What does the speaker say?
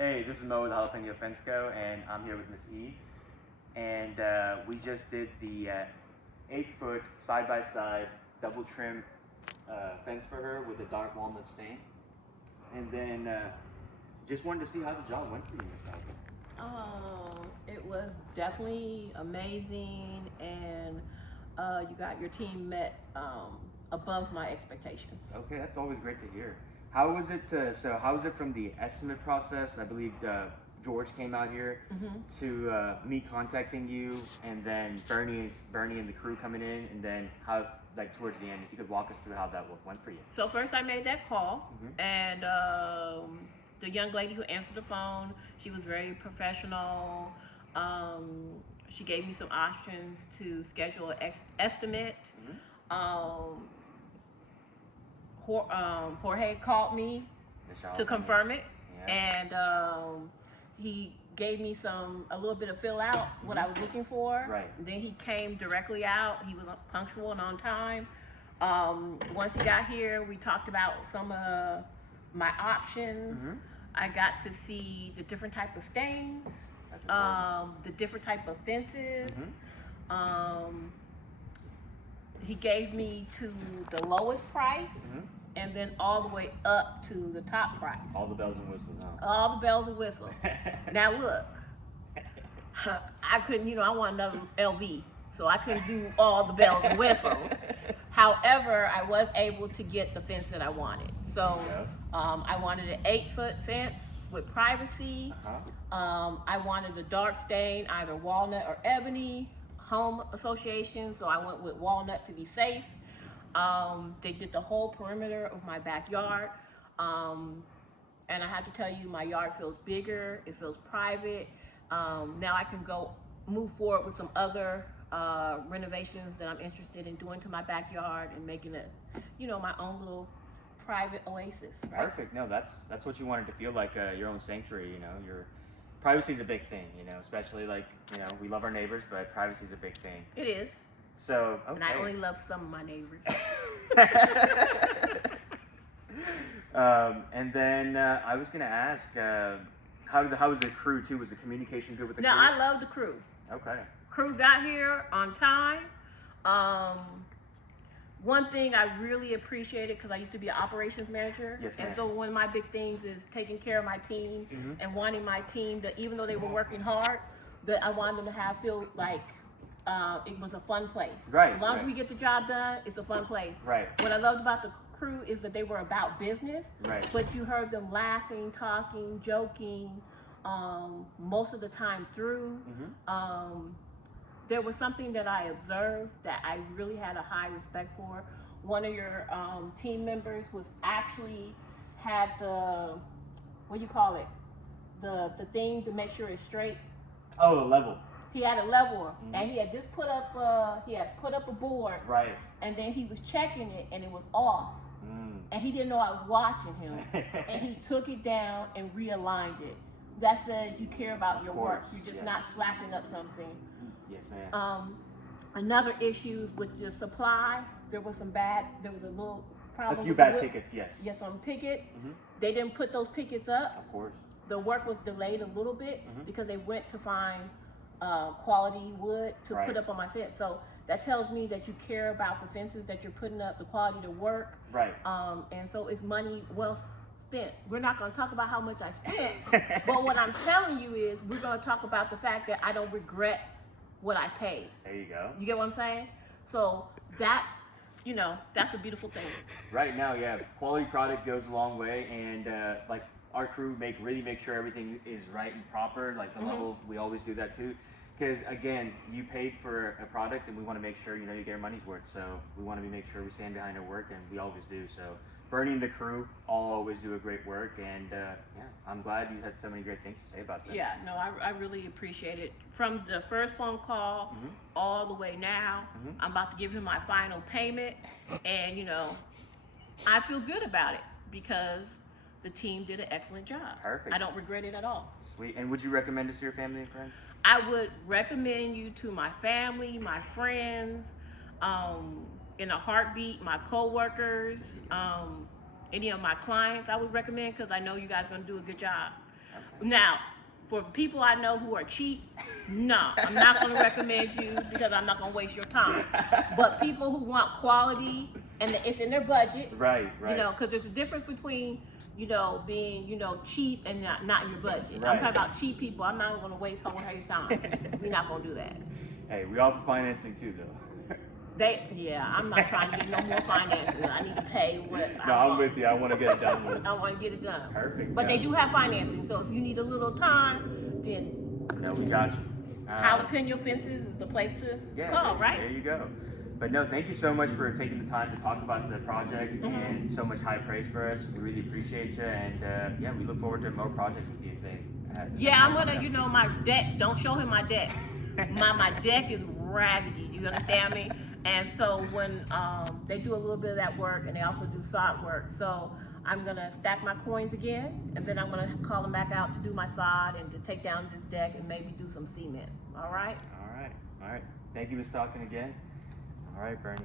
Hey, this is Mo with Jalapeno Fence Co, and I'm here with Miss E. And we just did the 8-foot side-by-side double trim fence for her with a dark walnut stain. And then just wanted to see how the job went for you, Miss Calvin. It was definitely amazing, and your team met above my expectations. Okay, that's always great to hear. How was it? How was it from the estimate process? I believe George came out here to me contacting you, and then Bernie and the crew coming in, and then how, like towards the end, if you could walk us through how that went for you. So first, I made that call, and the young lady who answered the phone, she was very professional. She gave me some options to schedule an estimate. Jorge called me to confirm it, and he gave me a little bit of fill out what I was looking for. Right. Then he came directly out. He was punctual and on time. Once he got here, we talked about some of my options. I got to see the different type of stains, the different type of fences. He gave me to the lowest price, and then all the way up to the top price. All the bells and whistles, huh? All the bells and whistles. Now look, I couldn't, I want another LV, so I couldn't do all the bells and whistles. However, I was able to get the fence that I wanted. So I wanted an 8-foot fence with privacy. I wanted a dark stain, either walnut or ebony. Home association, so I went with walnut to be safe. They did the whole perimeter of my backyard, and I have to tell you, my yard feels bigger. It feels private. Now I can move forward with some other renovations that I'm interested in doing to my backyard and making it, my own little private oasis. Right? Perfect. No, that's what you wanted to feel like, your own sanctuary. Your privacy is a big thing, especially we love our neighbors, but privacy is a big thing. It is. So, okay. And I only love some of my neighbors. And then I was going to ask, how was the crew too? Was the communication good with the crew? No, I love the crew. Okay. Crew got here on time. One thing I really appreciated, because I used to be an operations manager, and so one of my big things is taking care of my team and wanting my team to, even though they were working hard, that I wanted them to feel like it was a fun place. Right. As long as we get the job done, it's a fun place. Right. What I loved about the crew is that they were about business. Right. But you heard them laughing, talking, joking, most of the time through. There was something that I observed that I really had a high respect for. One of your team members had the, what do you call it? The thing to make sure it's straight. Oh, a level. He had a leveler, and he had just put up a board. Right. And then he was checking it, and it was off. And he didn't know I was watching him. And he took it down and realigned it. That says you care about your work. You're just not slapping up something. Yes, ma'am. Another issue with the supply, there was a little problem. A few bad pickets, yes. Yes, on pickets. They didn't put those pickets up. Of course. The work was delayed a little bit because they went to find quality wood to put up on my fence. So that tells me that you care about the fences that you're putting up, the quality of the work. Right. And so it's money well spent. We're not going to talk about how much I spent, but what I'm telling you is we're going to talk about the fact that I don't regret what I paid. There you go. You get what I'm saying? So that's a beautiful thing. Right now, yeah, quality product goes a long way, and our crew really make sure everything is right and proper, like the level. We always do that too, because again, you paid for a product, and we want to make sure you get your money's worth. So we want to make sure we stand behind our work, and we always do. So Bernie and the crew all always do a great work, and I'm glad you had so many great things to say about that. Yeah, no, I really appreciate it. From the first phone call all the way now, I'm about to give him my final payment, and I feel good about it because the team did an excellent job. Perfect. I don't regret it at all. Sweet. And would you recommend us to your family and friends? I would recommend you to my family, my friends, in a heartbeat, my coworkers, any of my clients. I would recommend, because I know you guys are going to do a good job. Now, for people I know who are cheap, no, I'm not going to recommend you because I'm not going to waste your time. But people who want quality and it's in their budget, Right. you know, because there's a difference between, you know, being, you know, cheap and not in your budget. Right. I'm talking about cheap people. I'm not going to waste Jorge's time. We're not going to do that. Hey, we offer financing too, though. I'm not trying to get no more financing. I need to pay what No, I I'm want. with you. I want to get it done with. I want to get it done. Perfect. But yeah. they do have financing, so if you need a little time, then No, we got you. Jalapeno Fences is the place to call, right? There you go. But no, thank you so much for taking the time to talk about the project and so much high praise for us. We really appreciate you, and yeah, we look forward to more projects with you. Yeah, I'm gonna, you know, my deck. Don't show him my deck. My deck is raggedy. You understand me? And so when they do a little bit of that work, and they also do sod work, so I'm gonna stack my coins again, and then I'm gonna call them back out to do my sod and to take down this deck and maybe do some cement. All right? All right. Thank you, Ms. Falcon, again. All right, Bernie.